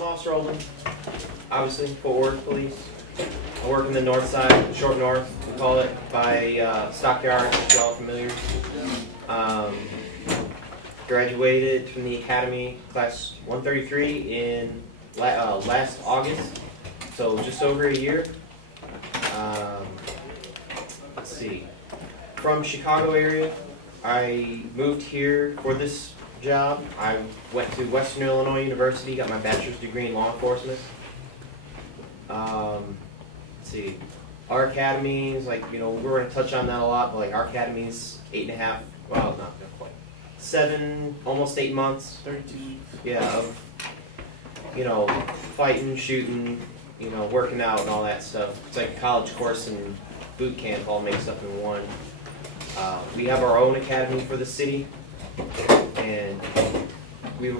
I'm Officer Olden, obviously Fort Worth Police. I work in the north side, short north, we call it, by Stockyards, if y'all are familiar. Graduated from the academy, class 133 in last August, so just over a year. Let's see, from Chicago area, I moved here for this job. I went to Western Illinois University, got my bachelor's degree in law enforcement. Let's see, our academy is like, we're going to touch on that a lot, but like our academy is 8.5, well, not quite, 7, almost 8 months. 32 weeks. Yeah, of, fighting, shooting, working out and all that stuff. It's like a college course and boot camp all mixed up in one. We have our own academy for the city, and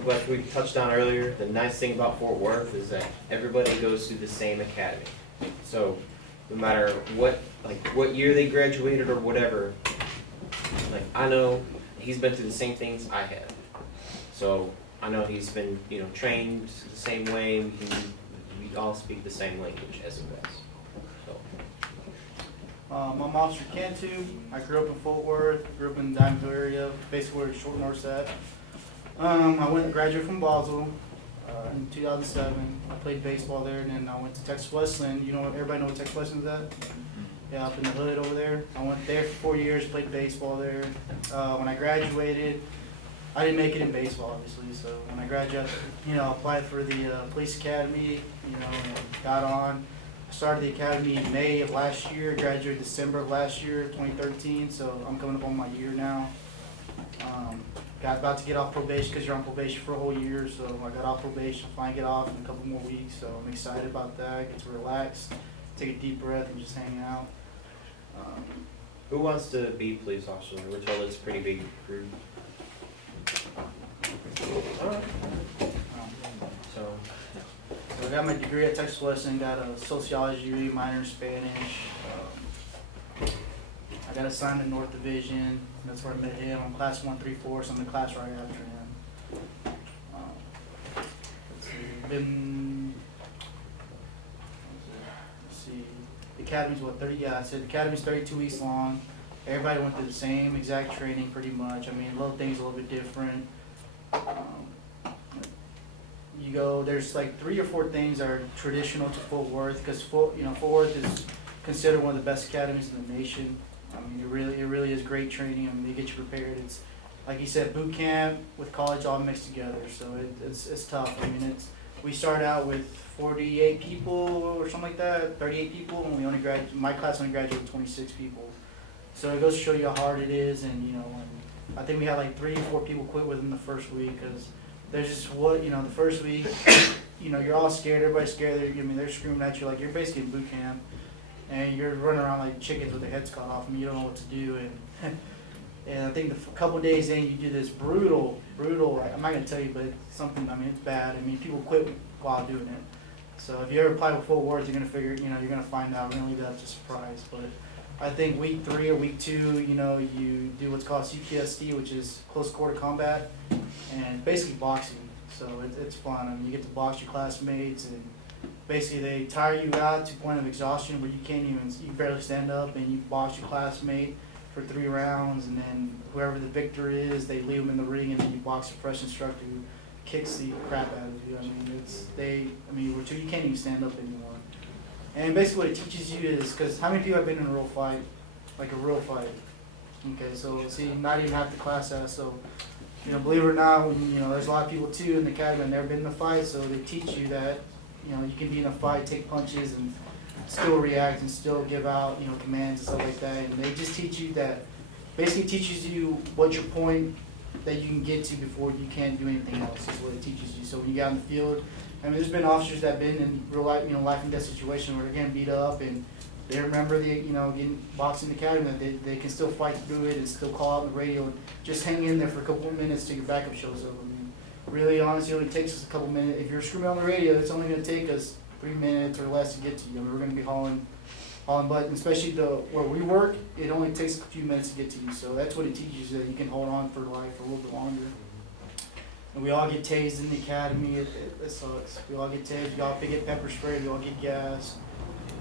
like we touched on earlier, the nice thing about Fort Worth is that everybody goes through the same academy. So no matter what year they graduated or whatever, like I know he's been through the same things I have. So I know he's been, trained the same way. We all speak the same language as a West. I'm Officer Cantu. I grew up in Fort Worth, grew up in the Dimeville area, basically where Short North's at. I went and graduated from Boswell in 2007. I played baseball there, and then I went to Texas Wesleyan. Everybody know what Texas Wesleyan's at? Yeah, up in the hood over there. I went there for 4 years, played baseball there. When I graduated, I didn't make it in baseball, obviously. So when I graduated, applied for the police academy, and got on. I started the academy in May of last year, graduated December of last year, 2013, so I'm coming up on my year now. Got about to get off probation because you're on probation for a whole year, so I got off probation, finally get off in a couple more weeks, so I'm excited about that. Get to relax, take a deep breath, and just hang out. Who wants to be police officer? We're told it's a pretty big group. Alright. So I got my degree at Texas Wesleyan, got a sociology degree, minor in Spanish. I got assigned to North Division. That's where I met him. I'm class 134, so I'm in the class right after him. Let's see, the academy's what, 30? Yeah, I said the academy's 32 weeks long. Everybody went through the same exact training pretty much. I mean, little things a little bit different. There's like 3 or 4 things that are traditional to Fort Worth, because Fort Worth is considered one of the best academies in the nation. I mean, it really is great training. I mean, they get you prepared. It's like you said, boot camp with college all mixed together. So it's tough. I mean, we start out with 48 people or something like that, 38 people, and my class only graduated 26 people. So it goes to show you how hard it is, and I think we had like 3 or 4 people quit within the first week because there's just the first week, you're all scared, everybody's scared. They're screaming at you like you're basically in boot camp, and you're running around like chickens with their heads cut off. I mean, you don't know what to do, and I think a couple of days in, you do this brutal. I'm not gonna tell you, but it's something. I mean, it's bad. I mean, people quit while doing it. So if you ever apply with Fort Worth, you're gonna figure, you're gonna find out. We're gonna leave that as a surprise, but. I think week 3 or week 2, you do what's called CQSD, which is close quarter combat, and basically boxing. So it's fun. I mean, you get to box your classmates, and basically they tire you out to the point of exhaustion where you barely stand up, and you box your classmate for 3 rounds, and then whoever the victor is, they leave them in the ring, and then you box a fresh instructor who kicks the crap out of you. I mean, you can't even stand up anymore. And basically what it teaches you is, because how many people have been in a real fight? Like a real fight. Okay, so see, not even half the class has. So, believe it or not, when, there's a lot of people too in the academy that never been in a fight, so they teach you that, you can be in a fight, take punches, and still react and still give out, commands and stuff like that. And they just teach you that, basically teaches you what your point that you can get to before you can't do anything else is what it teaches you. So when you get out in the field, I mean, there's been officers that have been in real life, life and death situation where they're getting beat up, and they remember getting boxing academy, that they can still fight through it and still call out on the radio and just hang in there for a couple of minutes till your backup shows up. I mean, really, honestly, it only takes us a couple minutes. If you're screaming on the radio, it's only going to take us 3 minutes or less to get to you. I mean, we're going to be hauling but especially where we work, it only takes a few minutes to get to you. So that's what it teaches you, that you can hold on for life for a little bit longer. And we all get tased in the academy. It sucks. We all get tased. We all get pepper spray. We all get gas.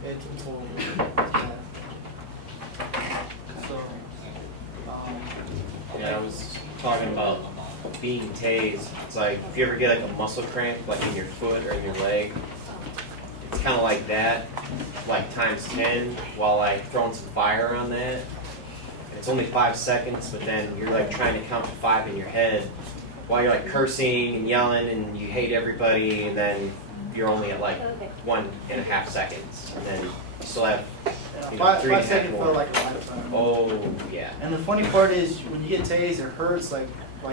It's horrible. It's bad. So, Yeah, I was talking about being tased. It's like if you ever get like a muscle cramp, like in your foot or in your leg, it's kind of like that, like times 10, while like throwing some fire on that. It's only 5 seconds, but then you're like trying to count to 5 in your head while you're like cursing and yelling and you hate everybody, and then you're only at like 1.5 seconds, and then you still have, you know, 5 3.5 seconds more. felt like a lifetime. Oh yeah. And the funny part is when you get tased, it hurts like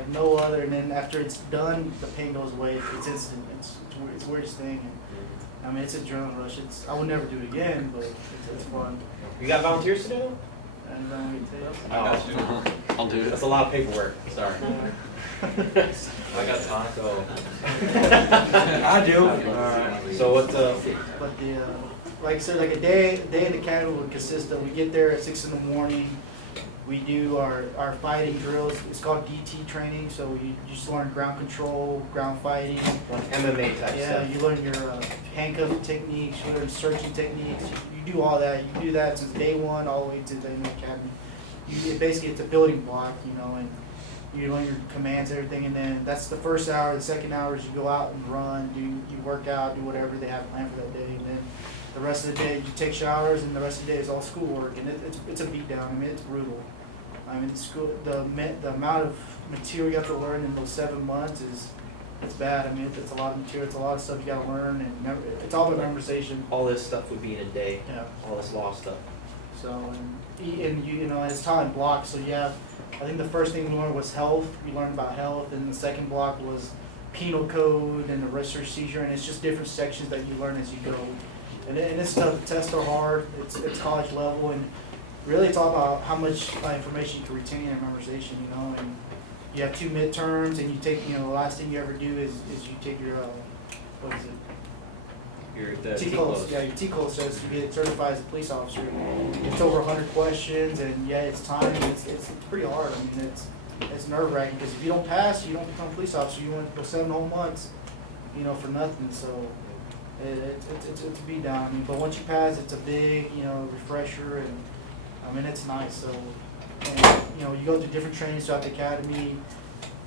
no other. And then after it's done, the pain goes away. It's instant. It's the weirdest thing. And, I mean, it's an adrenaline rush. I would never do it again, but it's fun. You got volunteers to do? And then we get tased. Oh, I'll do that's a lot of paperwork. Sorry. I got time. So, I do. so what's But like I said, like a day in the academy would consist of, we get there at 6 in the morning. We do our fighting drills. It's called DT training. So you just learn ground control, ground fighting. like MMA type Yeah, stuff? you learn your handcuff techniques, you learn searching techniques. You do all that. You do that since day one all the way to the end of the academy. Basically, it's a building block, you know, and you learn your commands, everything, and then that's the first hour. The second hour is you go out and run, you work out, do whatever they have planned for that day, and then the rest of the day you take showers, and the rest of the day is all schoolwork, and it's a beatdown. I mean, it's brutal. I mean, the amount of material you have to learn in those 7 months it's bad. I mean, it's a lot of material. It's a lot of stuff you got to learn, and it's all about memorization. All this stuff would be in a day. Yeah. All this law stuff. So and you know it's taught in blocks. So you have, I think the first thing we learned was health. We learned about health, and the second block was penal code and the arrest seizure, and it's just different sections that you learn as you go. And it's tough. The tests are hard. It's college level, and really it's all about how much information you can retain and memorization. You know, and you have 2 midterms, and you take, you know, the last thing you ever do is you take your what is it? The TCOS, yeah, your TCOS says you get certified as a police officer. It's over 100 questions, and yeah, it's time. It's pretty hard. I mean, it's nerve wracking because if you don't pass, you don't become a police officer. You went for 7 whole months, you know, for nothing. So it's a beat down. I mean, but once you pass, it's a big, you know, refresher, and I mean, it's nice. So, and, you know, you go through different trainings throughout the academy.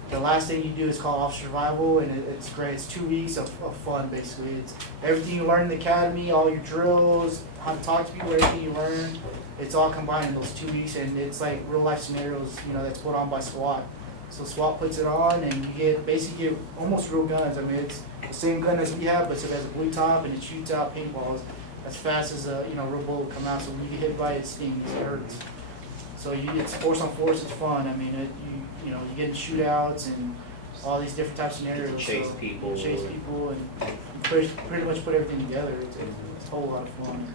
The last thing you do is called Officer Survival, and it's great. It's 2 weeks of fun, basically. It's everything you learn in the academy, all your drills, how to talk to people, everything you learn. It's all combined in those 2 weeks, and it's like real life scenarios, you know, that's put on by SWAT. So SWAT puts it on, and you basically get almost real guns. I mean, it's the same gun as we have, but it has a blue top, and it shoots out paintballs as fast as a real bullet come out. So when you get hit by it, it stings, it hurts. So it's force on force. It's fun. I mean, you get in shootouts and all these different types of scenarios. Chase so people. you chase people, and you pretty much put everything together. It's a whole lot of fun.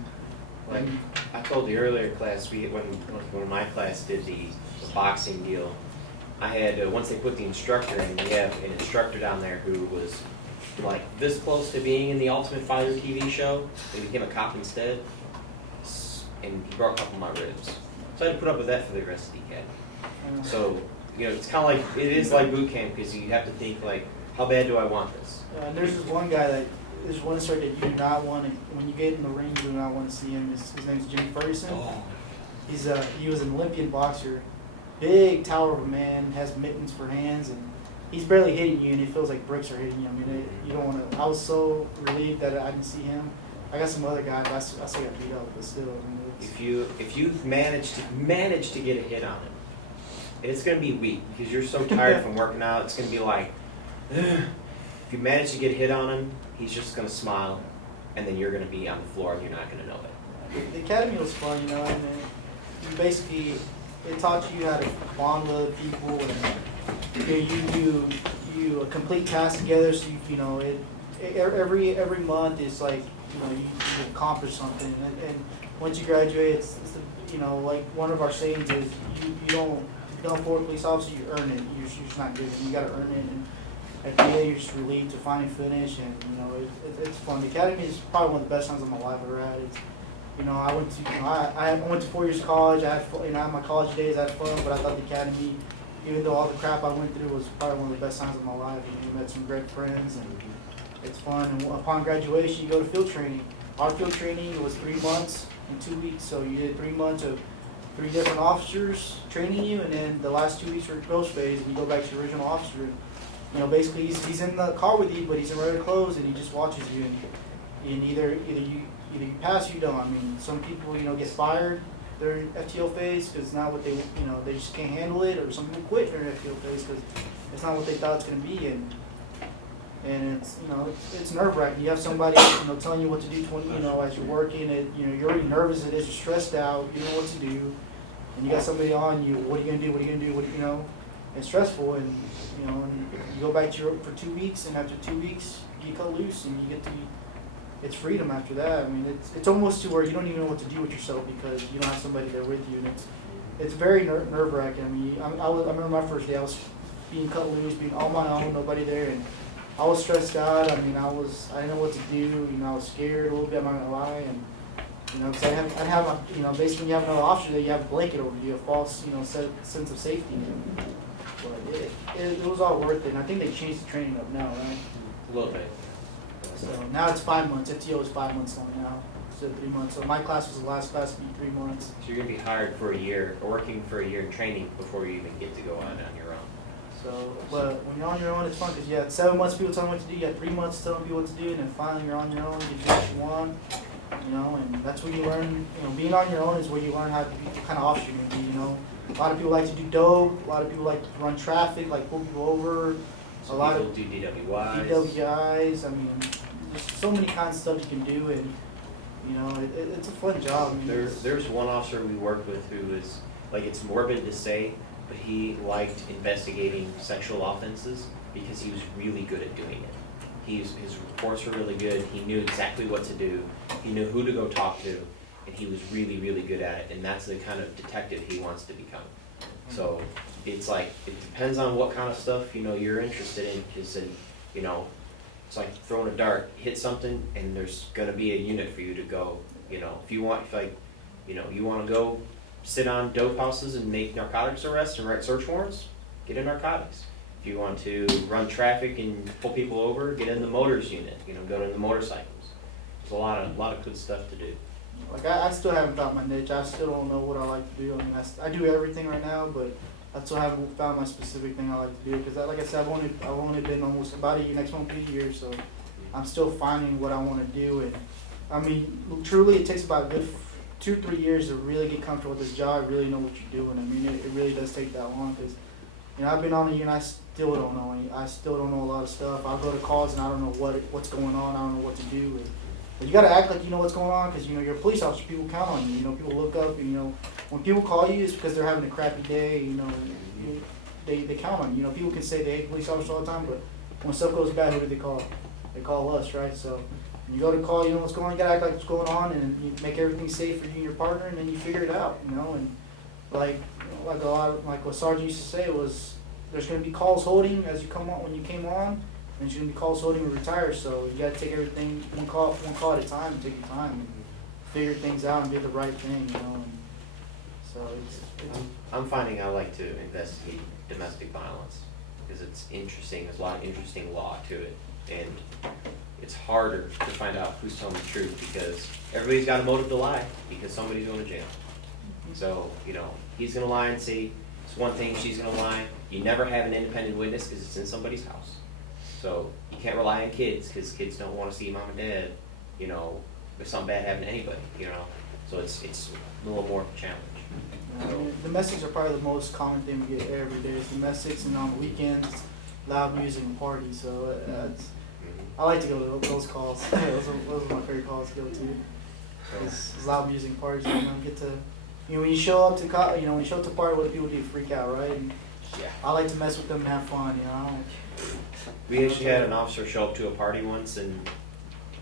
Like I told the earlier class, when my class did the boxing deal, I had once they put the instructor in, we have an instructor down there who was like this close to being in the Ultimate Fighter TV show. He became a cop instead, and he broke a couple of my ribs. So I had to put up with that for the rest of the academy. So, you know, it's kind of like, it is like boot camp because you have to think like, how bad do I want this? And there's this one guy there's one instructor that you do not want to, when you get in the ring, you do not want to see him. His name is Jimmy Ferguson. Oh. He was an Olympian boxer, big tower of a man, has mittens for hands, and he's barely hitting you, and it feels like bricks are hitting you. I mean, you don't want to. I was so relieved that I didn't see him. I got some other guys, but I still got beat up, but still. I mean, If you've managed to get a hit on him, it's going to be weak because you're so tired from working out. It's going to be like, ugh. If you manage to get a hit on him, he's just going to smile, and then you're going to be on the floor and you're not going to know it. The academy was fun, you know, and you basically, it taught you how to bond with other people, and you do a complete task together. So every month is like, you accomplish something, and once you graduate, it's like one of our sayings is you don't become a Florida police officer, you earn it. You're just not given. You got to earn it, and at the end you're just relieved to finally finish, and it's fun. The academy is probably one of the best times of my life I've ever had. I went to I went to 4 years of college. I had my college days. I had fun, but I thought the academy even though all the crap I went through was probably one of the best times of my life. We met some great friends, and it's fun. And upon graduation, you go to field training. Our field training was 3 months and 2 weeks, so you did 3 months of 3 different officers training you, and then the last 2 weeks were post phase, and you go back to your original officer. You know, basically he's in the car with you, but he's in regular clothes, and he just watches you. And either you pass or you don't. I mean, some people, you know, get fired during FTO phase because it's not what they, you know, they just can't handle it, or some people quit during FTO phase because it's not what they thought it's going to be. And it's, you know, it's nerve wracking. You have somebody, you know, telling you what to do, you know, as you're working. You know, you're already nervous as it is, you're stressed out, you don't know what to do, and you got somebody on you. What are you gonna do? What are you gonna do? You know, it's stressful, and you know, and you go back to your for 2 weeks, and after 2 weeks, you cut loose, and you get to. It's freedom after that. I mean, it's almost to where you don't even know what to do with yourself because you don't have somebody there with you, and it's very nerve wracking. I mean, I remember my first day. I was being cut loose, being on my own, nobody there, and I was stressed out. I mean, I didn't know what to do. You know, I was scared a little bit. I'm not gonna lie, and you know, because I have, you know, basically when you have another officer there, you have a blanket over you, a false, you know, sense of safety. But it was all worth it. And I think they changed the training up now, right? A little bit. So now it's 5 months. FTO is 5 months long now instead of 3 months. So my class was the last class to be 3 months. So you're gonna be hired for a year, or working for a year in training before you even get to go on your own. So, but when you're on your own, it's fun because you had 7 months people telling you what to do. You had 3 months telling people what to do, and then finally you're on your own. You do what you want, you know. And that's when you learn. You know, being on your own is where you learn how to be, what kind of officer you're gonna be. You know, a lot of people like to do dope. A lot of people like to run traffic, like pull people over. So A lot people of do DWIs. DWIs. I mean, there's so many kinds of stuff you can do, and you know, it's a fun job. I mean, There's one officer we worked with who was, like, it's morbid to say, but he liked investigating sexual offenses because he was really good at doing it. His reports were really good. He knew exactly what to do. He knew who to go talk to, and he was really, really good at it. And that's the kind of detective he wants to become. So it's like, it depends on what kind of stuff, you know, you're interested in. Because, you know, it's like throwing a dart, hit something, and there's gonna be a unit for you to go. You know, if you want to go sit on dope houses and make narcotics arrests and write search warrants, get in narcotics. If you want to run traffic and pull people over, get in the motors unit. You know, go to the motorcycles. There's a lot of good stuff to do. like I still haven't found my niche. I still don't know what I like to do. I mean, I do everything right now, but I still haven't found my specific thing I like to do. Because, like I said, I've only been almost about a year. Next month will be a year, so I'm still finding what I want to do. And I mean, truly, it takes about a good 2-3 years to really get comfortable with this job, really know what you're doing. I mean, it really does take that long because, you know, I've been on a year and I still don't know any. I still don't know a lot of stuff. I'll go to calls and I don't know what's going on. I don't know what to do. But you got to act like you know what's going on because, you know, you're a police officer. People count on you. You know, people look up and, you know, when people call you, it's because they're having a crappy day. You know, they count on you. You know, people can say they hate police officers all the time, but when stuff goes bad, who do they call? They call us, right? So when you go to call, you know what's going on. You got to act like what's going on and you make everything safe for you and your partner, and then you figure it out, you know. And like a lot of, like what Sergeant used to say was, there's going to be calls holding as you come on when you came on, and there's going to be calls holding when you retire. So you got to take everything one call at a time, and take your time and figure things out and do the right thing, you know. And so it's I'm finding I like to investigate domestic violence because it's interesting. There's a lot of interesting law to it, and it's harder to find out who's telling the truth because everybody's got a motive to lie because somebody's going to jail. So, you know, he's going to lie and say it's one thing, she's going to lie. You never have an independent witness because it's in somebody's house. So you can't rely on kids because kids don't want to see mom and dad, you know, if something bad happened to anybody, you know. So it's a little more of a challenge. Domestics are probably the most common thing we get every day. It's domestics, and on the weekends, loud music and parties. So I like to go to those calls. those are my favorite calls to go to. It's loud music and parties. You know, get to, you know, when you show up to when you show up to party, what do people do? Freak out, right? And Yeah. I like to mess with them and have fun. You know. We actually had an officer show up to a party once, and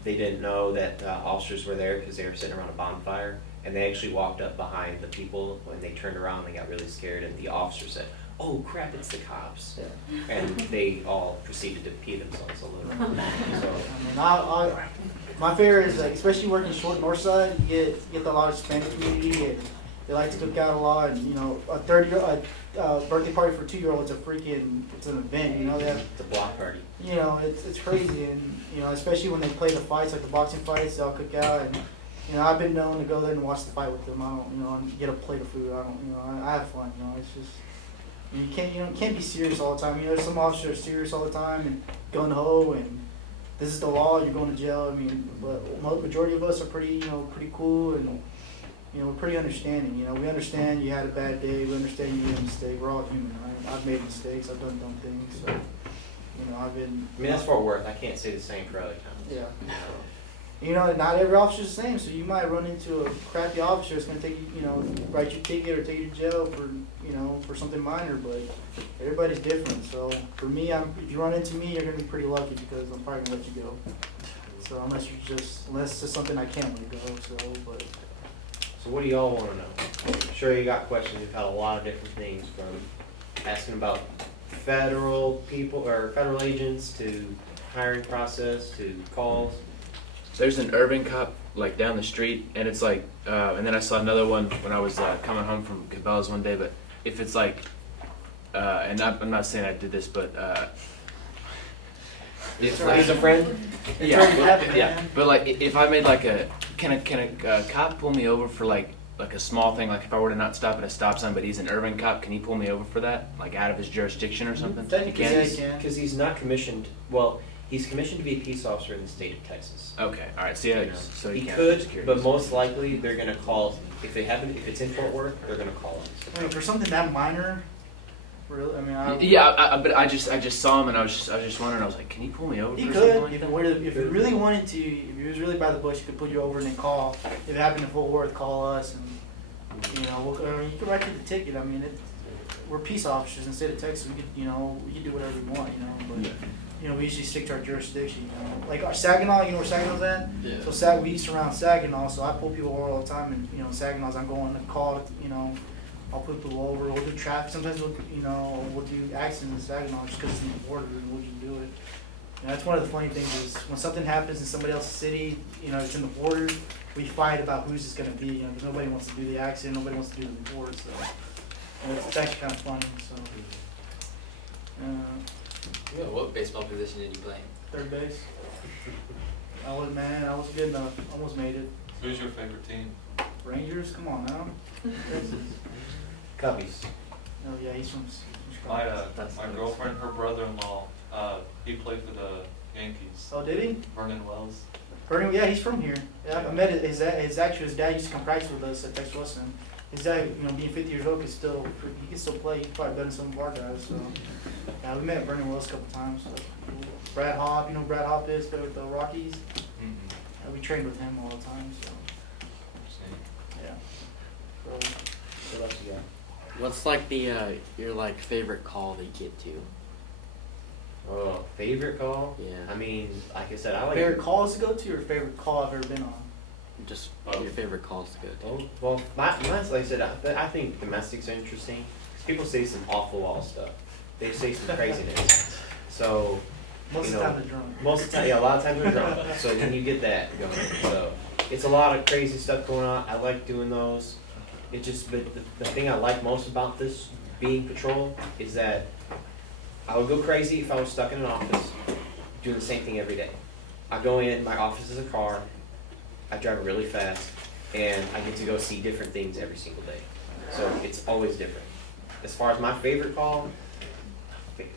they didn't know that officers were there because they were sitting around a bonfire. And they actually walked up behind the people. When they turned around, they got really scared, and the officer said, "Oh crap, it's the cops!" Yeah. And they all proceeded to pee themselves a little. So, I mean, my favorite is like, especially working short north side, you get a lot of Hispanic community, and They like to cook out a lot, and you know, a birthday party for 2-year-olds it's an event. You know, they have, It's a block party. you know, it's crazy, and you know, especially when they play the fights, like the boxing fights, they'll cook out, and you know, I've been known to go there and watch the fight with them. I don't, you know, and get a plate of food. I don't, you know, I have fun. You know, it's just you can't be serious all the time. You know, some officers are serious all the time and gun ho, and this is the law. You're going to jail. I mean, but majority of us are pretty, you know, pretty cool, and you know, we're pretty understanding. You know, we understand you had a bad day. We understand you made a mistake. We're all human, right? I've made mistakes. I've done dumb things. So, you know, I've been. I mean, that's Fort Worth. I can't say the same for other towns. Yeah. You know. You know, not every officer's the same, so you might run into a crappy officer that's gonna take you, you know, write you a ticket or take you to jail for, you know, for something minor, but everybody's different. So for me, if you run into me, you're gonna be pretty lucky because I'm probably gonna let you go. So unless it's just something I can't let go, but. So what do y'all want to know? I'm sure you got questions. We've had a lot of different things from asking about federal people or federal agents to hiring process to calls. There's an Irving cop like down the street, and it's like, and then I saw another one when I was coming home from Cabela's one day. But if it's like, and I'm not saying I did this, but If he's a friend, It's already happened, yeah. man. But like, if I made like can a cop pull me over for like a small thing? Like if I were to not stop at a stop sign, but he's an Irving cop, can he pull me over for that? Like out of his jurisdiction or something? Technically, He yeah, can? he can. because he's not commissioned. Well, he's commissioned to be a peace officer in the state of Texas. Okay, all right. So yeah, You know, so he can. could, Just curious. but most likely they're gonna call if it's in Fort Worth, they're gonna call us. I mean, for something that minor, really, I mean, Yeah, but I just saw him and I was just wondering. I was like, can he pull me over? he for could, something like if that? you really wanted to, if he was really by the bush, he could put you over and then call. If it happened in Fort Worth, call us, and you know, you could write you the ticket. I mean, we're peace officers in the state of Texas. We could, you know, we could do whatever we want, you know, but. Yeah. You know, we usually stick to our jurisdiction, you know. Like our Saginaw, you know where Saginaw's at? Yeah. So we surround Saginaw, so I pull people over all the time, and, you know, Saginaw's, I'm going to call, you know, I'll put people over, we'll do traffic, sometimes we'll do accidents in Saginaw just because it's in the border, and we'll just do it. You know, that's one of the funny things is, when something happens in somebody else's city, you know, it's in the border, we fight about who's it's gonna be, you know, because nobody wants to do the accident, nobody wants to do the report, so. And it's actually kind of funny, so. Yeah, what baseball position did you play? Third base. I was good enough. Almost made it. Who's your favorite team? Rangers, come on now. Cubbies. Oh yeah, he's from My Chicago. my girlfriend, her brother-in-law, he played for the Yankees. Oh, did he? Vernon Wells. Bernie, yeah, he's from here. Yeah, I met his dad used to come practice with us at Texas Western. His dad, you know, being 50 years old, he can still play. He's probably better than some of our guys. So, yeah, we met Bernie Wells a couple times. So. Brad Hopp, you know who Brad Hopp is, played with the Rockies. Mm-hmm. We trained with him all the time. So, yeah. So, What else you got? What's like your like favorite call that you get to? Oh, favorite call? Yeah. I mean, like I said, I like. favorite calls to go to, or favorite call I've ever been on? Just Oh. your favorite calls to go to. Oh, well, mine's like I said. I think domestics are interesting because people say some off the wall stuff. They say some craziness. So Most you of the know, time they're drunk. most of the time, yeah, a lot of times we're drunk. So then you get that going. So it's a lot of crazy stuff going on. I like doing those. It just, but the thing I like most about this being patrol is that I would go crazy if I was stuck in an office doing the same thing every day. I go in, my office is a car, I drive it really fast, and I get to go see different things every single day. So it's always different. As far as my favorite call,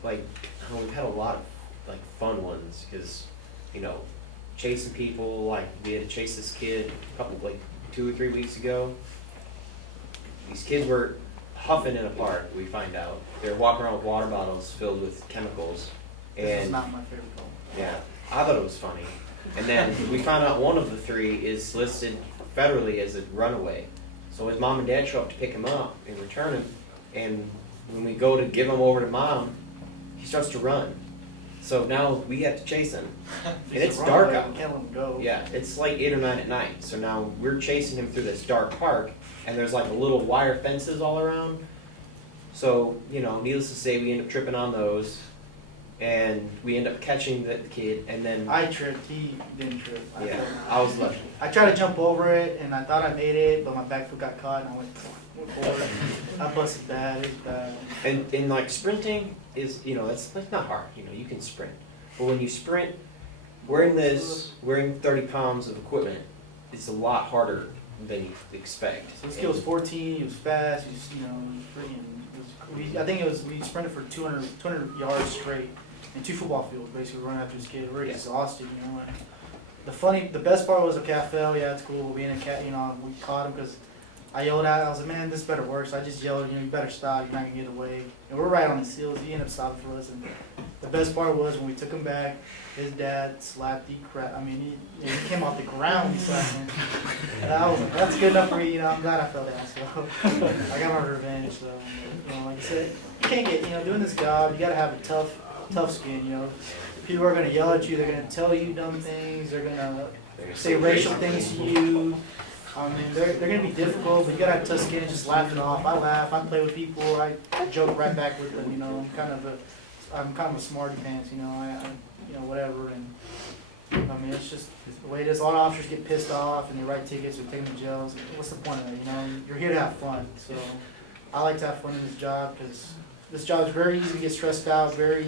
like, I don't know, we've had a lot of like fun ones because, you know, chasing people, like we had to chase this kid a couple, like 2 or 3 weeks ago. These kids were huffing in a park, we find out. They were walking around with water bottles filled with chemicals. This is And not my favorite call. yeah, I thought it was funny. And then we found out one of the 3 is listed federally as a runaway. So his mom and dad show up to pick him up and return him. And when we go to give him over to mom, he starts to run. So now we have to chase him. And it's dark out. Can't let him go. Yeah, it's like 8 or 9 at night. So now we're chasing him through this dark park, and there's like little wire fences all around. So, you know, needless to say, we end up tripping on those. And we end up catching the kid, and then I tripped, he didn't trip. yeah, I was lucky. I tried to jump over it, and I thought I made it, but my back foot got caught, and I went forward. I busted bad, it was bad. And like sprinting is, you know, that's not hard. You know, you can sprint, but when you sprint, wearing 30 pounds of equipment, it's a lot harder than you expect. So this kid was 14, he was fast, he was, you know, I think it was, we sprinted for 200 yards straight in 2 football fields, basically running after this kid. We were Yeah. exhausted, you know. And the best part was, okay, I fell, yeah, it's cool, being a cat, you know, we caught him because I yelled at him, I was like, man, this better work. So I just yelled, you know, you better stop, you're not gonna get away. And we're right on his heels, he ended up stopping for us. And the best part was when we took him back, his dad slapped the crap. I mean, he came off the ground, he slapped him. And I was like, that's good enough for me, you know, I'm glad I fell down. So I got my revenge. So, you know, like I said, you can't get, you know, doing this job, you gotta have a tough skin, you know. People are gonna yell at you, they're gonna tell you dumb things, they're gonna say racial things to you. I mean, they're gonna be difficult, but you gotta have tough skin and just laugh it off. I laugh, I play with people, I joke right back with them, you know, I'm kind of a smarty pants, you know, you know, whatever, and, I mean, it's just the way it is. A lot of officers get pissed off and they write tickets or take them to jail. What's the point of it, you know? You're here to have fun, so I like to have fun in this job, because this job is very easy to get stressed out, very,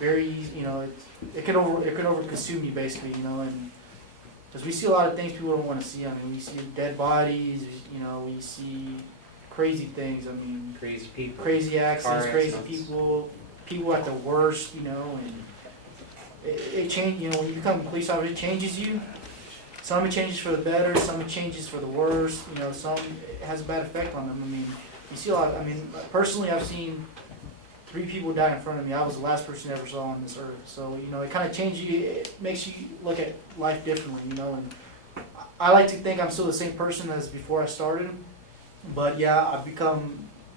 you know, it can over consume you basically, you know, and because we see a lot of things people don't want to see. I mean, we see dead bodies, you know, we see crazy things. I mean, Crazy people. crazy accidents, Car crazy accidents. people at the worst, you know, and it change. You know, when you become a police officer, it changes you. Some it changes for the better, some it changes for the worse. You know, some it has a bad effect on them. I mean, you see a lot. I mean, personally, I've seen 3 people die in front of me. I was the last person I ever saw on this earth. So, you know, it kind of changes you. It makes you look at life differently, you know. And I like to think I'm still the same person as before I started. But yeah,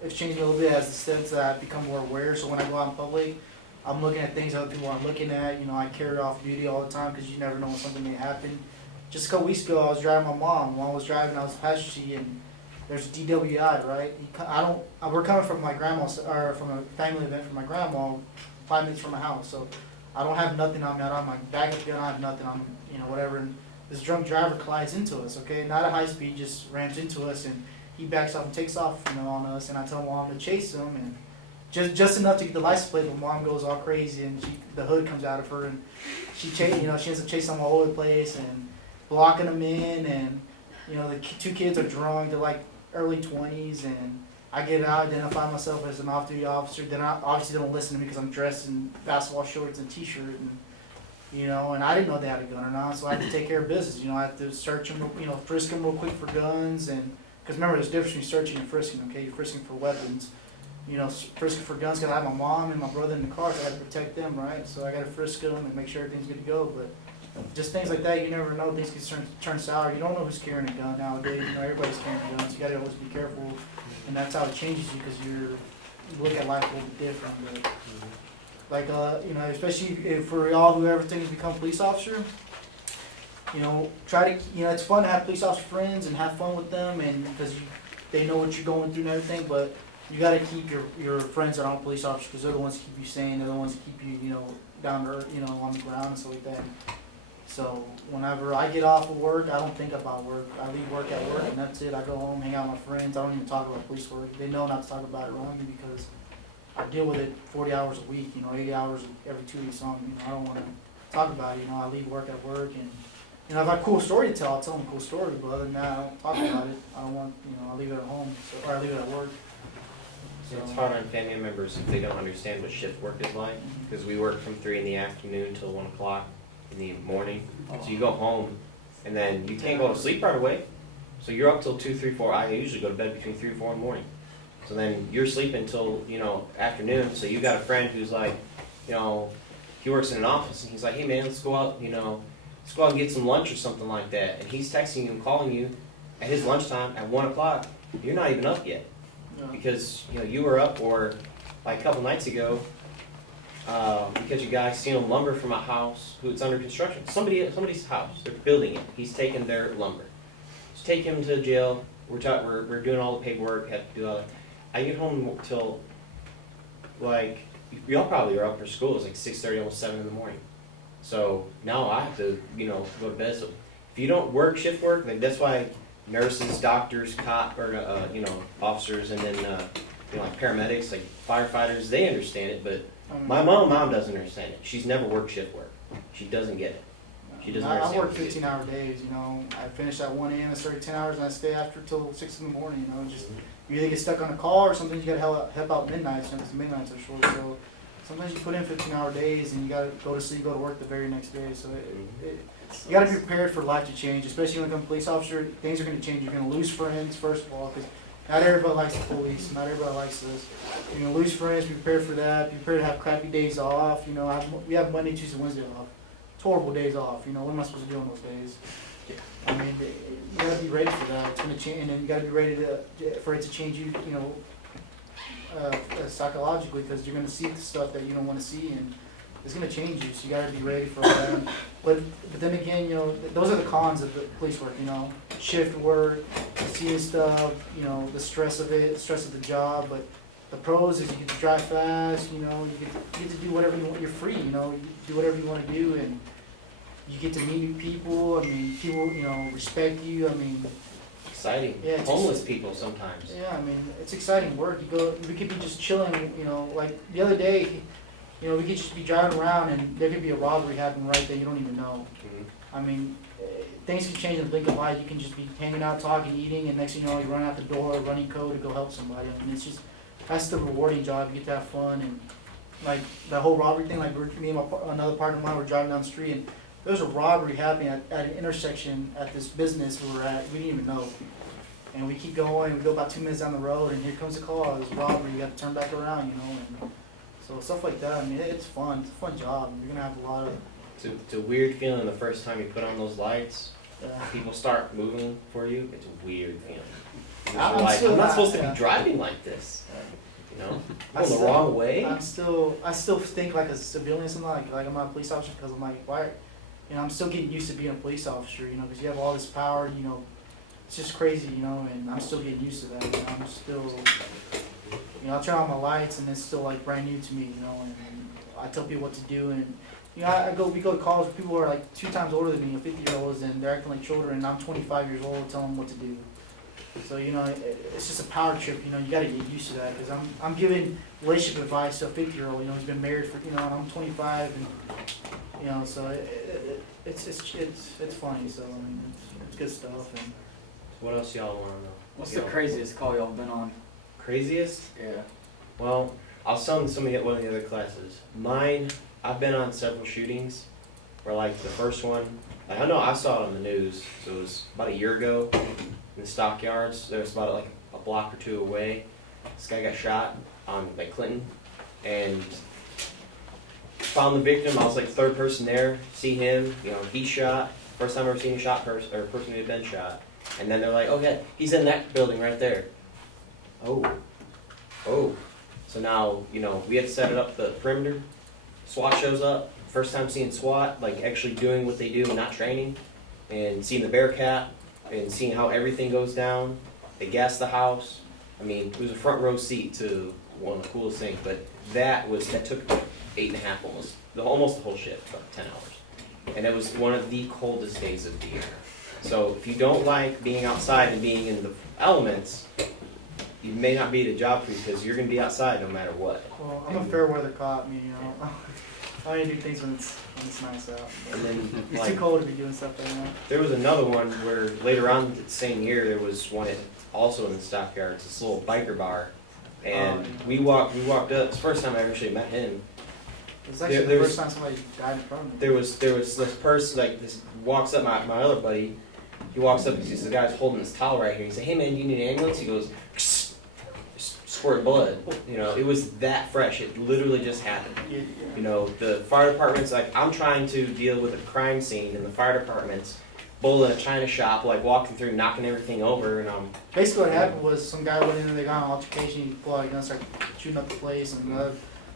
it's changed me a little bit as the sense that I've become more aware. So when I go out in public, I'm looking at things other people aren't looking at. You know, I carry off duty all the time because you never know when something may happen. Just a couple weeks ago, I was driving my mom. While I was driving, I was passenger seat, and there's a DWI, right? We're coming from my grandma's, or from a family event from my grandma, 5 minutes from my house. So I don't have nothing on me. I don't have my backup gun. I have nothing on, you know, whatever. And this drunk driver collides into us. Okay, not at high speed, just rams into us, and he backs off and takes off, you know, on us. And I tell mom to chase him, and just enough to get the license plate. But mom goes all crazy, and the hood comes out of her, and she ends up chasing him all over the place and blocking him in. And you know, the 2 kids are drunk. They're like early 20s, and I get out, identify myself as an off-duty officer. Then obviously they don't listen to me because I'm dressed in basketball shorts and t-shirt, and you know, and I didn't know they had a gun or not, so I had to take care of business. You know, I had to search them, you know, frisk them real quick for guns, and because remember, there's a difference between searching and frisking. Okay, you're frisking for weapons, you know, frisking for guns. Because I have my mom and my brother in the car, so I got to protect them, right? So I got to frisk them and make sure everything's good to go, but. Just things like that, you never know. Things can turn sour. You don't know who's carrying a gun nowadays. You know, everybody's carrying guns. You gotta always be careful, and that's how it changes you because you look at life a little bit different. But like, you know, especially for y'all who ever think to become a police officer, you know, you know, it's fun to have police officer friends and have fun with them, and because they know what you're going through and everything. But you gotta keep your friends that aren't police officers because they're the ones that keep you sane. They're the ones that keep you, you know, down to earth, you know, on the ground and stuff like that. So whenever I get off of work, I don't think about work. I leave work at work, and that's it. I go home, hang out with my friends. I don't even talk about police work. They know not to talk about it around me because I deal with it 40 hours a week, you know, 80 hours every 2 weeks. So you know, I don't want to talk about it. You know, I leave work at work, and you know, if I have a cool story to tell, I'll tell them a cool story. But other than that, I don't talk about it. I don't want, you know, I leave it at home, or I leave it at work. So It's hard on family members if they don't understand what shift work is like, because we work from 3 in the afternoon till 1 o'clock in the morning. So you go home, and then you can't go to sleep right away. So you're up till 2, 3, 4. I usually go to bed between 3 and 4 in the morning. So then you're sleeping till, you know, afternoon. So you got a friend who's like, you know, he works in an office, and he's like, hey man, let's go out, you know, let's go out and get some lunch or something like that. And he's texting you and calling you at his lunchtime at 1 o'clock. You're not even up yet. Because, you know, you were up, or like a couple nights ago, because you guys stealing lumber from a house who's under construction. Somebody's house, they're building it. He's taking their lumber. Just take him to jail. We're doing all the paperwork. Have to do all that. I get home till like y'all probably are up for school, it's like 6:30, almost 7 in the morning. So now I have to, go to bed, so if you don't work shift work, like that's why nurses, doctors, officers, and then, like paramedics, like firefighters, they understand it, but my mom doesn't understand it. She's never worked shift work. She doesn't get it. She doesn't I understand work what we do. 15-hour days, I finish at 1 a.m., I start at 10 hours, and I stay after till 6 in the morning, just, you either get stuck on a call, or sometimes you gotta help out midnights, because midnights are short, so sometimes you put in 15-hour days, and you gotta go to sleep, go to work the very next day, so you gotta be prepared for life to change, especially when you become a police officer, things are gonna change, you're gonna lose friends, first of all, because not everybody likes the police, not everybody likes this. You're gonna lose friends, be prepared for that, be prepared to have crappy days off, we have Monday, Tuesday, Wednesday off. It's horrible days off, what am I supposed to do on those days? I mean, you gotta be ready for that, it's gonna change, and then you gotta be ready for it to change you, psychologically, because you're gonna see the stuff that you don't wanna see, and it's gonna change you, so you gotta be ready for all that. But then again, those are the cons of the police work, shift work, seeing stuff, the stress of it, the stress of the job, but the pros is you get to drive fast, you get to do whatever you want, you're free, you do whatever you wanna do, and you get to meet new people, people, respect you, Exciting. Yeah, it's Homeless people sometimes. yeah, it's exciting work. We could be just chilling, like the other day, we could just be driving around and there could be a robbery happening right there, you don't even know. Things can change in the blink of an eye. You can just be hanging out, talking, eating, and next thing you know, you run out the door, running code to go help somebody. That's the rewarding job. You get to have fun, and like the whole robbery thing. Like me and another partner of mine were driving down the street, and there was a robbery happening at an intersection at this business we were at. We didn't even know, and we keep going. We go about 2 minutes down the road, and here comes the call. There's a robbery. You got to turn back around, And so stuff like that. It's fun. It's a fun job. You're gonna have a lot of. It's a weird feeling the first time you put on those lights. People start moving for you. It's a weird feeling. You're I'm like, still I'm not not- supposed to yeah. be driving like this. I Going the still- wrong way. I still think like a civilian, something like I'm not a police officer because I'm like, why? I'm still getting used to being a police officer, because you have all this power, it's just crazy, and I'm still getting used to that. I'm still, I turn on my lights and it's still like brand new to me, and I tell people what to do, and we go to college with people who are like 2 times older than me, 50-year-olds, and they're acting like children, and I'm 25 years old telling them what to do. So, it's just a power trip, you gotta get used to that, because I'm giving relationship advice to a 50-year-old, who's been married for, and I'm 25, and, so it's funny, so, it's good stuff, and. What else y'all want to know? What's the craziest call y'all been on? Craziest? Yeah. Well, I was telling somebody at one of the other classes. Mine, I've been on several shootings where like the first one, I know I saw it on the news, so it was about a year ago in the stockyards. There was about like a block or 2 away. This guy got shot on like Clinton and found the victim. I was like the 3rd person there, see him, he shot. First time I've ever seen a shot person or a person who had been shot. And then they're like, okay, he's in that building right there. Oh. So now, we had to set it up the perimeter. SWAT shows up. First time seeing SWAT, like actually doing what they do and not training. And seeing the Bearcat and seeing how everything goes down. They gassed the house. It was a front row seat to one of the coolest things. But that took 8.5 almost the whole shift, about 10 hours. And it was one of the coldest days of the year. So if you don't like being outside and being in the elements, you may not be the job for you because you're going to be outside no matter what. Well, I'm a fair weather cop, I only do things when it's nice out. And then It's too cold to be doing stuff like that. there was another one where later on the same year there was one also in the stockyards, this little biker bar, and we walked up. It's the first time I actually met him. It's actually There the was- first time somebody died in front of me. There was this person like this walks up. My other buddy, he walks up. He sees the guy's holding his towel right here. He said, "Hey man, do you need an ambulance?" He goes, squirt blood. It was that fresh. It literally just happened. The fire department's like, I'm trying to deal with a crime scene, and the fire department's bullying a china shop, like walking through, knocking everything over, and I'm. Basically, what happened was some guy went in and they got an altercation. He pulled out a gun, started shooting up the place, and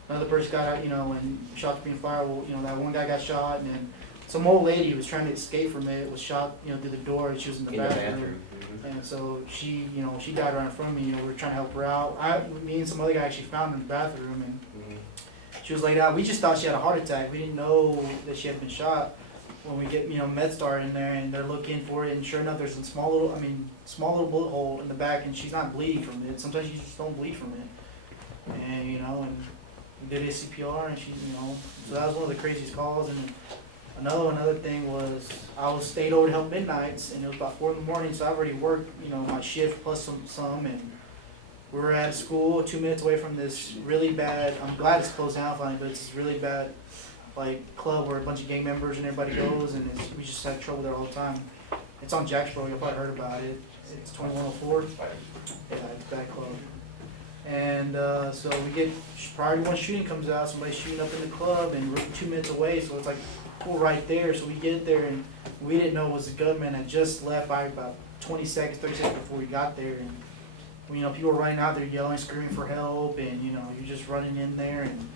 another person got out, and shot being fired. Well, that one guy got shot, and then some old lady who was trying to escape from it was shot, through the door, and she was in the bathroom. And so she died right in front of me. We were trying to help her out. Me and some other guy actually found her in the bathroom, and She was laid out. We just thought she had a heart attack. We didn't know that she had been shot. When we get, MedStar in there and they're looking for it, and sure enough, there's a small little bullet hole in the back, and she's not bleeding from it. Sometimes you just don't bleed from it. And, and we did a CPR, and she, so that was one of the craziest calls. And another thing was, I was stayed over to help midnights, and it was about 4 in the morning, so I already worked, my shift plus some, and we were at school 2 minutes away from this really bad, I'm glad it's closed down finally, but it's this really bad, club where a bunch of gang members and everybody goes, and we just had trouble there all the time. It's on Jacksboro, you've probably heard about it. It's 2104. Yeah, it's a bad club. And so we get, prior to one shooting comes out, somebody's shooting up in the club, and we're 2 minutes away, so it's like, cool, right there. So we get there, and we didn't know it was the gunman had just left by about 20 seconds, 30 seconds before we got there. And people were running out there yelling, screaming for help, and you're just running in there, and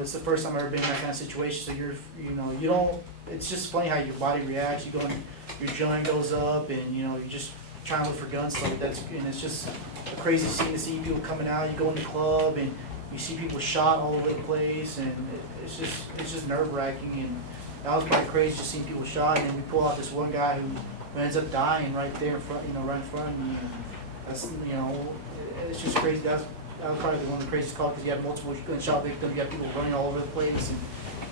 it's the first time I've ever been in that kind of situation. So you don't. It's just funny how your body reacts. You go, and your adrenaline goes up, and you're just trying to look for guns. So and it's just a crazy scene to see people coming out. You go in the club, and you see people shot all over the place, and it's just nerve wracking. And that was probably crazy, just seeing people shot. And then we pull out this one guy who ends up dying right there in front, right in front of me. And that's, it's just crazy. That was probably one of the craziest calls, because you have multiple gunshot victims, you have people running all over the place, and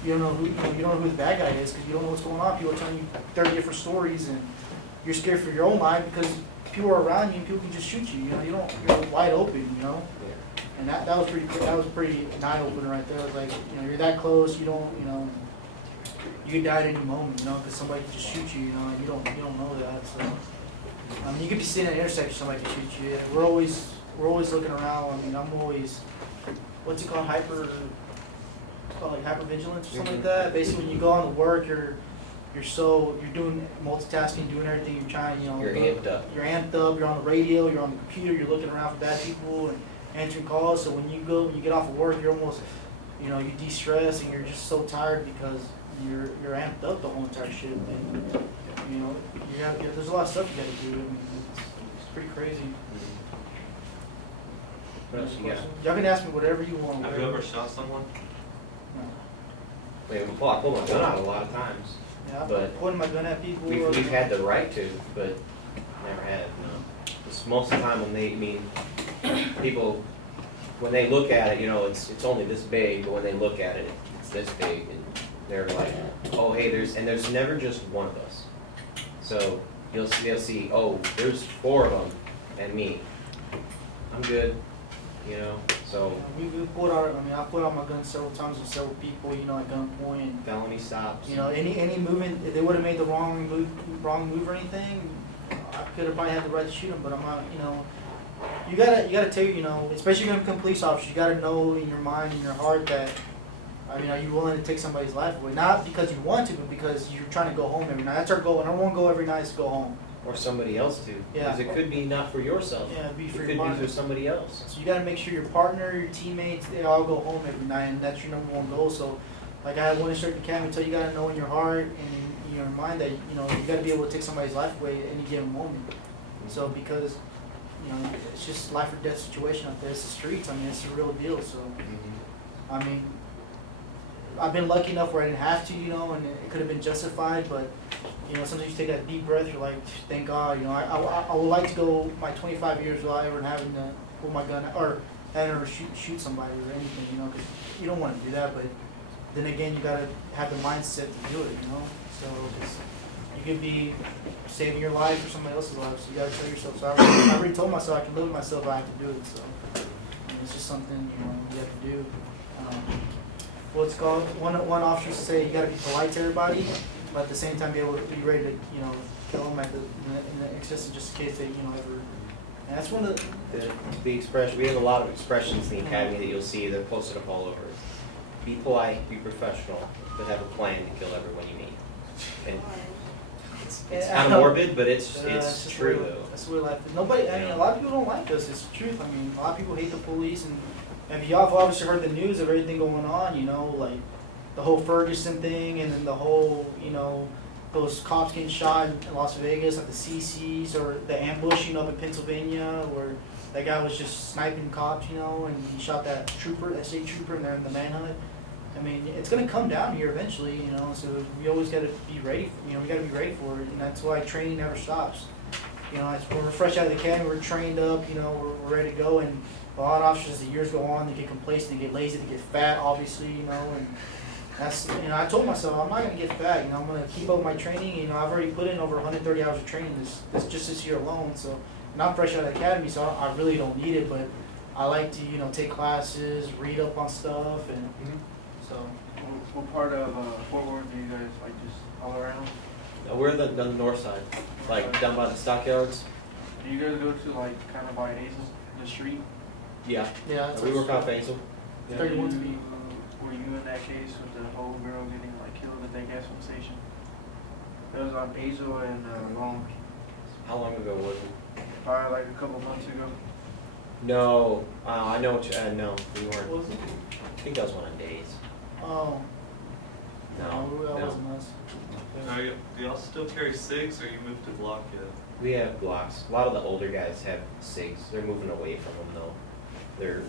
you don't know who the bad guy is, because you don't know what's going on. People are telling you 30 different stories, and you're scared for your own life because people are around you and people can just shoot you. You're wide open. And that was pretty an eye opener right there. It was like, you're that close. You don't, you could die at any moment, because somebody could just shoot you. And you don't know that. So you could be sitting at an intersection, somebody could shoot you. We're always looking around. I'm always, what's it called, hypervigilance or something like that. Basically, when you go on to work, you're doing multitasking, doing everything. You're trying, You're amped up. You're amped up. You're on the radio. You're on the computer. You're looking around for bad people and answering calls. So when you get off of work, you're almost, you de-stress, and you're just so tired because you're amped up the whole entire shift. And there's a lot of stuff you got to do. I mean, it's pretty crazy. What else you got? Y'all can ask me whatever you want. Have you ever shot someone? No. Wait, I pull my gun out a lot of times. Yeah, I've But pointing my gun at people. We've had the right to, but never had. No. It's most of the time people, when they look at it, it's only this big, but when they look at it, it's this big, and they're like, oh, hey, there's never just one of us. So they'll see, oh, there's 4 of them, and me. I'm good, so. We pulled out. I pulled out my gun several times with several people, at gunpoint. And, Felony stops. any movement, if they would have made the wrong move or anything, I could have probably had the right to shoot them. But I'm not, you gotta tell, especially if you're a police officer, you gotta know in your mind, in your heart that, are you willing to take somebody's life away? Not because you want to, but because you're trying to go home every night. That's our goal, and our one goal every night is to go home. Or somebody else too. Yeah. Because it could be not for yourself. Yeah, it'd be for It your could partner. be for somebody else. So you got to make sure your partner, your teammates, they all go home every night, and that's your number one goal. So, like I had one instructor academy tell you, got to know in your heart and in your mind that you got to be able to take somebody's life away at any given moment. So because it's just life or death situation out there. It's the streets. It's a real deal. So I've been lucky enough where I didn't have to, and it could have been justified, but sometimes you take that deep breath. You're like, thank God. I would like to go my 25 years without ever having to pull my gun or having to shoot somebody or anything, because you don't want to do that. But then again, you gotta have the mindset to do it, So you could be saving your life or somebody else's life, so you gotta tell yourself. So I already told myself I can live with myself. I have to do it. So it's just something you have to do. What's called one officer used to say, you got to be polite to everybody, but at the same time be able to be ready to kill them in the excess, just in case they ever. And that's one of The expression, we have a lot of expressions in the academy that you'll see, they're posted up all over. Be polite, be professional, but have a plan to kill everyone you meet. And it's kind of morbid, but it's true though. That's the way life is. Nobody, a lot of people don't like us. It's the truth. A lot of people hate the police, and y'all have obviously heard the news of everything going on. Like the whole Ferguson thing, and then the whole, those cops getting shot in Las Vegas at the CC's, or the ambush, up in Pennsylvania, where that guy was just sniping cops, and he shot that trooper, that state trooper, and they're in the manhunt. I mean, it's gonna come down here eventually, you know, so we always gotta be ready, we gotta be ready for it, and that's why training never stops. You know, when we're fresh out of the academy, we're trained up, you know, we're ready to go, and a lot of officers, as the years go on, they get complacent, they get lazy, they get fat, obviously, you know, and that's, you know, I told myself, I'm not gonna get fat, you know, I'm gonna keep up my training, you know, I've already put in over 130 hours of training this year alone, so, and I'm fresh out of the academy, so I really don't need it, but I like to, you know, take classes, read up on stuff, and so. What part of Fort Worth do you guys like, just all around? We're on the north side, like down by the stockyards. Do you guys go to like kind of by Hazel, the street? Yeah, Yeah, that's we work off Hazel. Yeah. 31 to Were be. you- Were you in that case with the whole girl getting like killed at that gas station? That was on Hazel and Long, How long ago was it? probably like a couple months ago. No, I know what you, no, we weren't. Was it? I think that was one on days. Oh, No, that no. wasn't us. Do y'all still carry SIGs or you moved to Glock yet? We have Glocks. A lot of the older guys have SIGs. They're moving away from them though. They're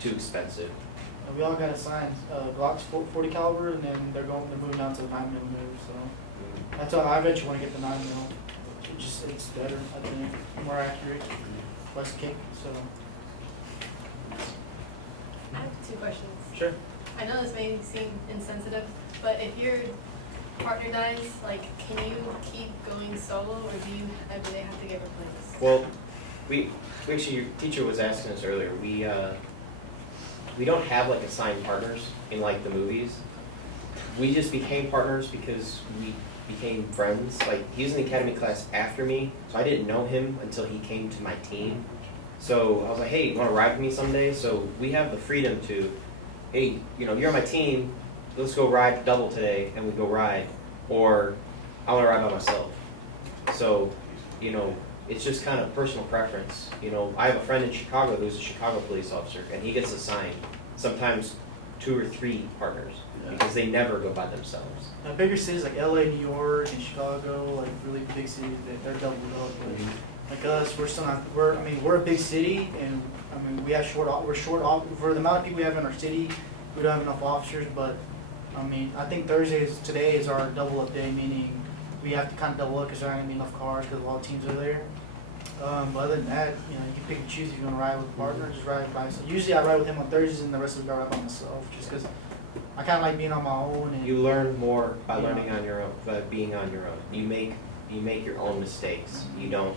too expensive. We all got assigned Glocks 40 caliber, and then they're moving down to the 9mm. So that's why I eventually want to get the 9mm. It's better, I think, more accurate, less kick. So I have two questions. Sure. I know this may seem insensitive, but if your partner dies, like, can you keep going solo, or do they have to get replaced? Well, we actually, your teacher was asking us earlier. We don't have like assigned partners in like the movies. We just became partners because we became friends. Like he was in the academy class after me, so I didn't know him until he came to my team. So I was like, hey, you want to ride with me someday? So we have the freedom to, hey, you know, you're on my team. Let's go ride double today, and we go ride. Or I want to ride by myself. So, you know, it's just kind of personal preference. You know, I have a friend in Chicago who's a Chicago police officer, and he gets assigned sometimes 2 or 3 partners because they never go by themselves. now, bigger cities like LA, New York, and Chicago, like really big cities, they're doubled up. But like us, we're still not. We're a big city, and I mean we're short off for the amount of people we have in our city. We don't have enough officers, but I mean I think today is our double up day, meaning we have to kind of double up because there aren't gonna be enough cars because a lot of teams are there. But other than that, you know, you can pick and choose if you want to ride with a partner or just ride by yourself. Usually I ride with him on Thursdays, and the rest of the week I ride by myself, just because I kind of like being on my own. And You learn more by Yeah. learning on your own, by being on your own. You make your own mistakes. You don't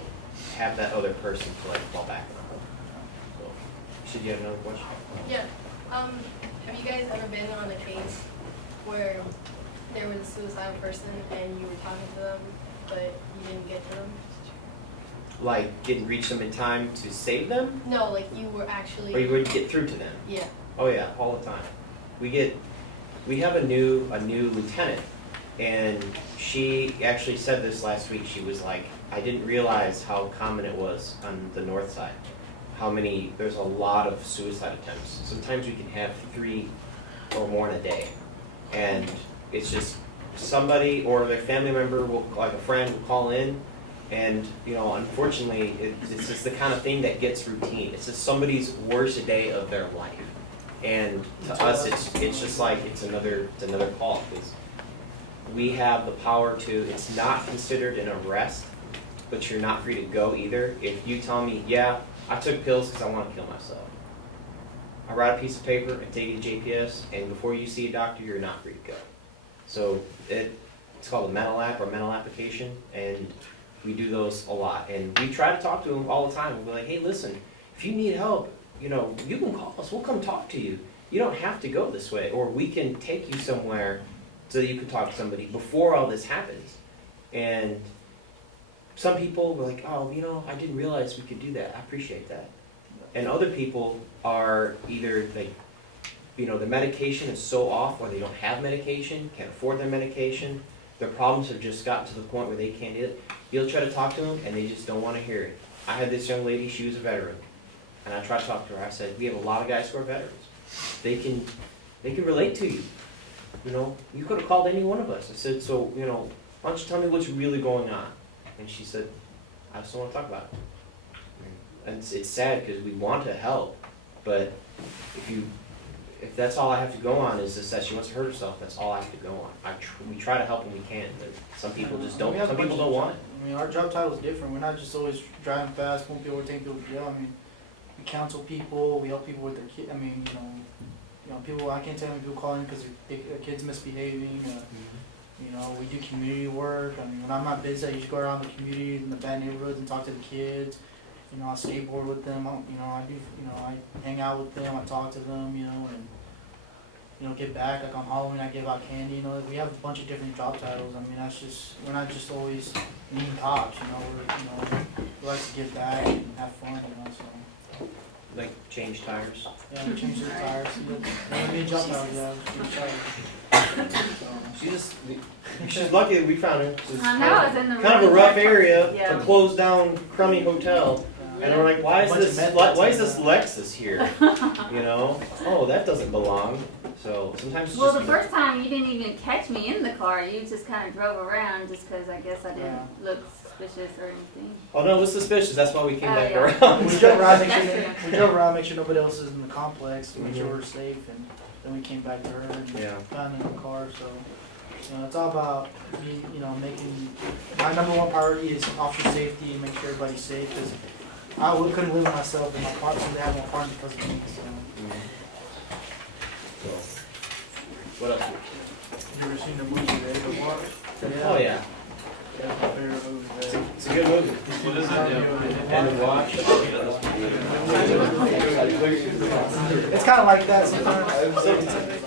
have that other person to like fall back on. So, should you have another question? Yeah. Have you guys ever been on a case where there was a suicidal person and you were talking to them, but you didn't get to them? Like, didn't reach them in time to save them, No, like you were actually. or you would get through to them? Yeah. Oh yeah, all the time. We have a new lieutenant, and she actually said this last week. She was like, I didn't realize how common it was on the north side. There's a lot of suicide attempts. Sometimes we can have 3 or more in a day. And it's just somebody or their family member will, like a friend, will call in, and you know, unfortunately, it's just the kind of thing that gets routine. It's just somebody's worst day of their life. And to us, it's just like it's another call, because we have the power to. It's not considered an arrest, but you're not free to go either. If you tell me, yeah, I took pills because I want to kill myself, I write a piece of paper and take it to JPS, and before you see a doctor, you're not free to go. So it's called a mental app or mental application, and we do those a lot. And we try to talk to them all the time. We'll be like, hey, listen, if you need help, you know, you can call us. We'll come talk to you. You don't have to go this way, or we can take you somewhere so that you can talk to somebody before all this happens. And some people were like, oh, you know, I didn't realize we could do that. I appreciate that. And other people are either like, you know, the medication is so off, or they don't have medication, can't afford their medication. Their problems have just gotten to the point where they can't do it. You'll try to talk to them, and they just don't want to hear it. I had this young lady, she was a veteran, and I tried to talk to her. I said, we have a lot of guys who are veterans. They can relate to you. You know, you could have called any one of us. I said, so, you know, why don't you tell me what's really going on? And she said, I just don't want to talk about it. And it's sad because we want to help, but if if that's all I have to go on is just that she wants to hurt herself, that's all I have to go on. We try to help when we can, but some people just don't, We have some a bunch people of- don't want it. I mean, our job title is different. We're not just always driving fast, pulling people, or taking people to jail. I mean, we counsel people, we help people with their kid. I mean, people. I can't tell them people calling because their kids misbehaving. You know, we do community work. I mean, when I'm not busy, I usually go around the community in the bad neighborhoods and talk to the kids. You know, I skateboard with them. I hang out with them. I talk to them. And get back. Like on Halloween, I give out candy. You know, we have a bunch of different job titles. I mean, we're not just always mean cops. We like to give back and have fun. So Like change tires. yeah, we change the tires. When we jump out, yeah, we change tires. She's lucky that we found her. It's I know, it's in the kind of a really rough dark area, Yeah. a closed down, crummy hotel. And we're like, why is Bunch of this? med Why beds is in this there. Lexus here? Oh, that doesn't belong. So sometimes. It's Well, just the first time you didn't even catch me in the car. You just kind of drove around just because I guess I didn't Yeah. look suspicious or anything. Oh no, it was suspicious. That's why we came Oh, back yeah. around. We drove around, That's make sure nobody else is in the complex, to make sure Mhm. we're safe, and then we came back to her and Yeah. found her in the car. So, it's all about me, making my number one priority is officer safety and make sure everybody's safe. Because I couldn't live with myself, and my partner they have no partner because of me. So, What else? You ever seen the movie The Watch? Oh yeah, That's my favorite movie. it's a good movie. What is it? And to watch. it's kind of like that sometimes.